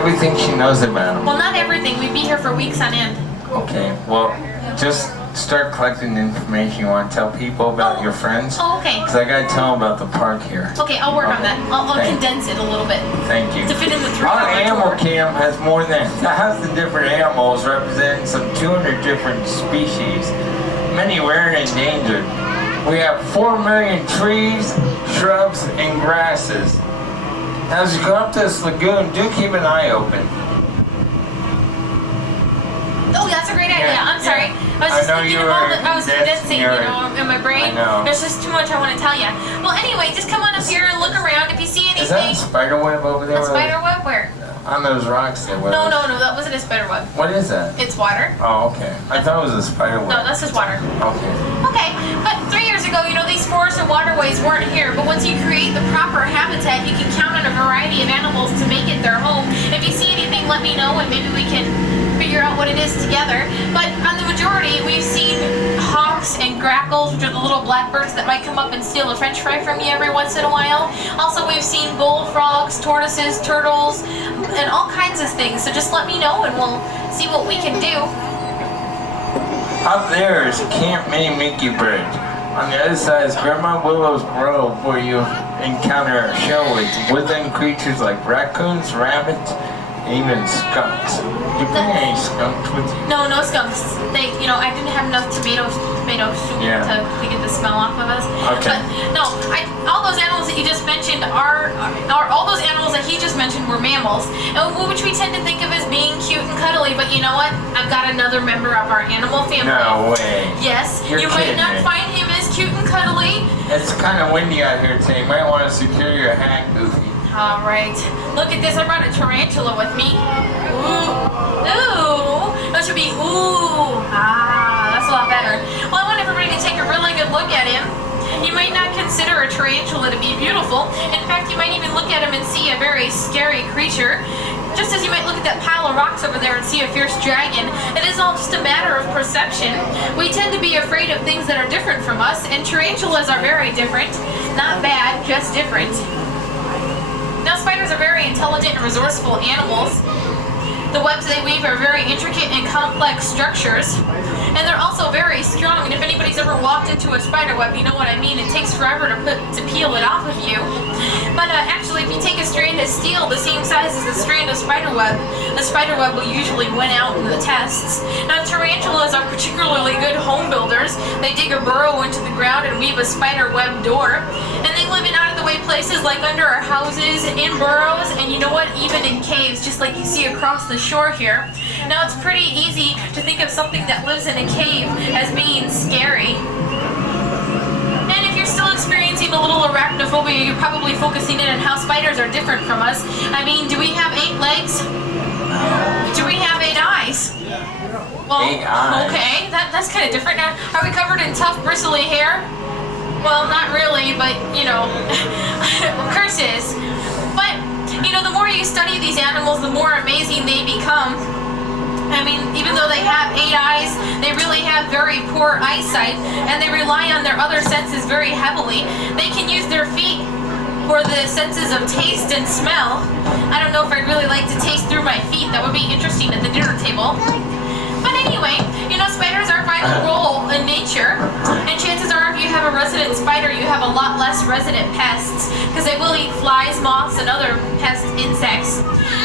everything she knows about them. Well, not everything. We'd be here for weeks on end. Okay, well, just start collecting the information you want to tell people about your friends. Oh, okay. Because I got to tell them about the park here. Okay, I'll work on that. I'll condense it a little bit. Thank you. To fit in the 3 Our hour animal tour. camp has more than 1,000 different animals representing some 200 different species, many rare and endangered. We have 4 million trees, shrubs, and grasses. As you go up this lagoon, do keep an eye open. Oh, that's a great idea. Yeah, I'm sorry. yeah. I was just I know thinking you of all were that I was condensing, in my brain. I know. There's just too much I want to tell you. Well, anyway, just come on up here and look around. If you see anything. Is that a spider web over there? A spider web? Where? On those rocks there. No, that wasn't a spider web. What is that? It's water. Oh, okay. I thought it was a spider web. No, that's just water. Okay. Okay, but 3 years ago, these forests and waterways weren't here, but once you create the proper habitat, you can count on a variety of animals to make it their home. If you see anything, let me know, and maybe we can figure out what it is together. But on the majority, we've seen hawks and grackles, which are the little blackbirds that might come up and steal a french fry from you every once in a while. Also, we've seen bullfrogs, tortoises, turtles, and all kinds of things. So just let me know, and we'll see what we can do. Up there is Camp Mini Mickey Bridge. On the other side is Grandma Willow's Grove, where you encounter shells, woodland creatures like raccoons, rabbits, and even skunks. Do you bring any skunks with you? No skunks. I didn't have enough tomato soup to get the smell off of us. Okay. But no, all those animals that you just mentioned are all those animals that he just mentioned were mammals, which we tend to think of as being cute and cuddly. But you know what? I've got another member of our animal family. No way. Yes, You're you might kidding not me. find him as cute and cuddly. It's kind of windy out here today. You might want to secure your hat, Goofy. All right, look at this. I brought a tarantula with me. Ooh, that should be ooh. That's a lot better. Well, I want everybody to take a really good look at him. You might not consider a tarantula to be beautiful. In fact, you might even look at him and see a very scary creature. Just as you might look at that pile of rocks over there and see a fierce dragon, it is all just a matter of perception. We tend to be afraid of things that are different from us, and tarantulas are very different. Not bad, just different. Now, spiders are very intelligent and resourceful animals. The webs they weave are very intricate and complex structures, and they're also very strong. And if anybody's ever walked into a spider web, you know what I mean. It takes forever to peel it off of you. But actually, if you take a strand of steel the same size as a strand of spider web, the spider web will usually win out in the tests. Now, tarantulas are particularly good home builders. They dig a burrow into the ground and weave a spider web door. And they live in out-of-the-way places like under our houses, in burrows, and you know what, even in caves, just like you see across the shore here. Now, it's pretty easy to think of something that lives in a cave as being scary. And if you're still experiencing a little arachnophobia, you're probably focusing in on how spiders are different from us. I mean, do we have 8 legs? Do we have 8 eyes? Well, 8 eyes. Okay, that's kind of different. Now, are we covered in tough, bristly hair? Well, not really, but, curses. But, the more you study these animals, the more amazing they become. I mean, even though they have 8 eyes, they really have very poor eyesight, and they rely on their other senses very heavily. They can use their feet for the senses of taste and smell. I don't know if I'd really like to taste through my feet. That would be interesting at the dinner table. But anyway, spiders are a vital role in nature, and chances are if you have a resident spider, you have a lot less resident pests, because they will eat flies, moths, and other pest insects.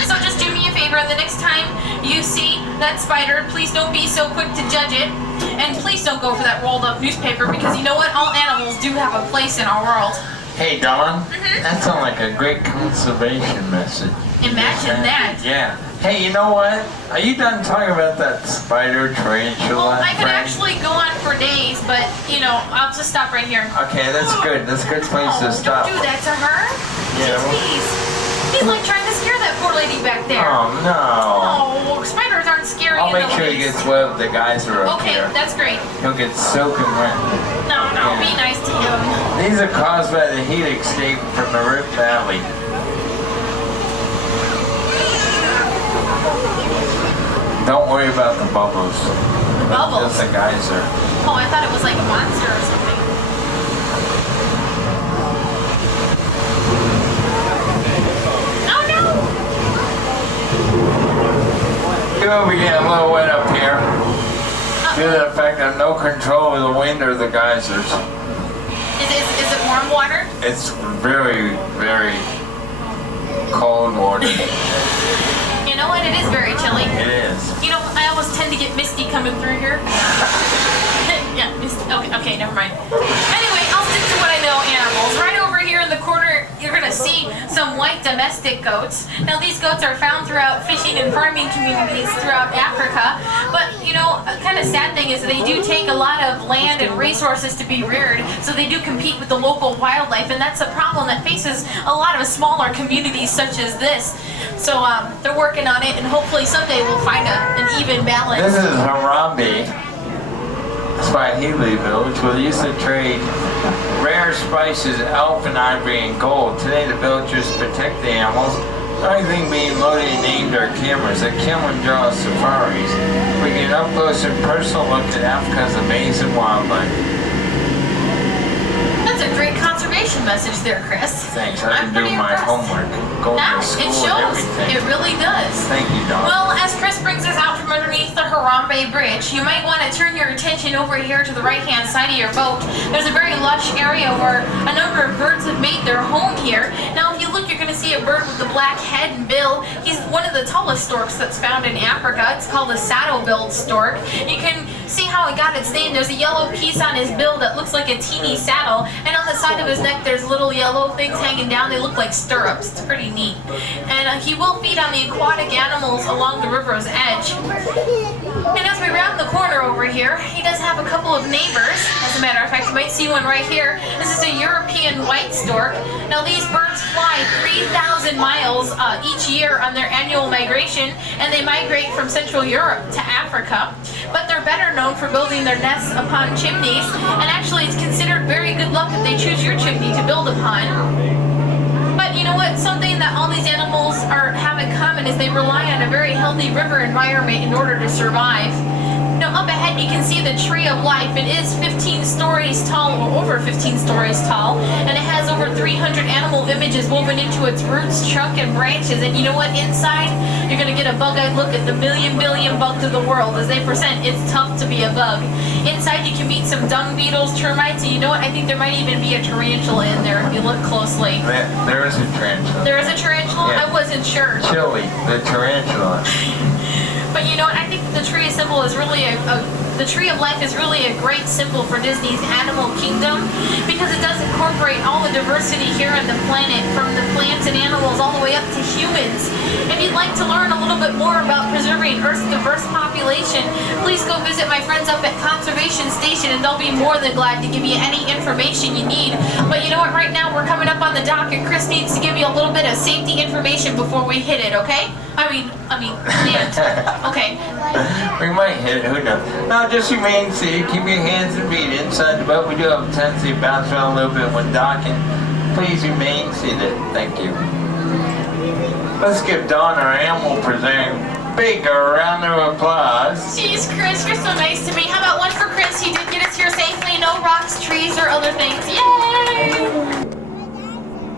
So just do me a favor, the next time you see that spider, please don't be so quick to judge it, and please don't go for that rolled up newspaper, because you know what, all animals do have a place in our world. Hey, Dawn, that sounds like a great conservation message. Imagine that. Yeah. Hey, you know what? Are you done talking about that spider tarantula? Well, I could actually go on for days, but, I'll just stop right here. Okay, that's good. That's a good place to stop. Don't do that to her. Yeah. He's like trying to scare that poor lady back there. Oh, no. Oh, spiders aren't scary. I'll make sure he gets wet with the guys who are up Okay, here. that's great. He'll get soaking wet. No, Yeah. be nice to him. These are caused by the heat escape from the Rift Valley. Don't worry about the bubbles. The bubbles? Just the geyser. Oh, I thought it was like a monster or something. Oh no! too, we get a little wet up here. Due to the fact that no control of the wind or the geysers. Is it warm water? It's very, very cold water. You know what? It is very chilly. It is. You know, I always tend to get misty coming through here. Yeah, misty. Okay, never mind. Anyway, I'll stick to what I know, animals. Right over here in the corner, you're going to see some white domestic goats. Now, these goats are found throughout fishing and farming communities throughout Africa. But, you know, a kind of sad thing is they do take a lot of land and resources to be reared, so they do compete with the local wildlife, and that's a problem that faces a lot of smaller communities such as this. So they're working on it, and hopefully someday we'll find an even balance. This is Harambe, Swahili village, where they used to trade rare spices, elf and ivory, and gold. Today the villagers protect the animals. The only thing being loaded and named are cameras at Kilimanjaro safaris. We get up close and personal look at Africa's amazing wildlife. That's a great conservation message there, Chris. Thanks, I've I'm been pretty doing my impressed. homework, going to school It and shows. everything. It really does. Thank you, Don. Well, as Chris brings us out from underneath the Harambe Bridge, you might want to turn your attention over here to the right-hand side of your boat. There's a very lush area where a number of birds have made their home here. Now, if you look, you're going to see a bird with the black head and bill. He's one of the tallest storks that's found in Africa. It's called a saddle-billed stork. You can see how it got its name. There's a yellow piece on his bill that looks like a teeny saddle, and on the side of his neck there's little yellow things hanging down. They look like stirrups. It's pretty neat. And he will feed on the aquatic animals along the river's edge. And as we round the corner over here, he does have a couple of neighbors. As a matter of fact, you might see one right here. This is a European white stork. Now these birds fly 3,000 miles each year on their annual migration, and they migrate from Central Europe to Africa. But they're better known for building their nests upon chimneys, and actually it's considered very good luck if they choose your chimney to build upon. But you know what? Something that all these animals have in common is they rely on a very healthy river environment in order to survive. Now up ahead you can see the Tree of Life. It is 15 stories tall, or over 15 stories tall, and it has over 300 animal images woven into its roots, trunk, and branches. And you know what? Inside, you're going to get a bug-eyed look at the billion bugs of the world. As they present, it's tough to be a bug. Inside you can meet some dung beetles, termites, and you know what? I think there might even be a tarantula in there if you look closely. There is a tarantula. There is a tarantula? Yeah. I wasn't sure. Chili, the tarantula. But you know what? I think the tree symbol is really the Tree of Life is really a great symbol for Disney's Animal Kingdom, because it does incorporate all the diversity here on the planet, from the plants and animals all the way up to humans. If you'd like to learn a little bit more about preserving Earth's diverse population, please go visit my friends up at Conservation Station, and they'll be more than glad to give you any information you need. But you know what? Right now we're coming up on the dock, and Chris needs to give you a little bit of safety information before we hit it, okay? I mean, land. Okay. We might hit it, who knows? No, just remain seated. Keep your hands and feet inside the boat. We do have a tendency to bounce around a little bit when docking. Please remain seated. Thank you. Let's give Dawn, our animal presenter, big round of applause. Jeez, Chris, you're so nice to me. How about one for Chris? He did get us here safely. No rocks, trees, or other things. Yay!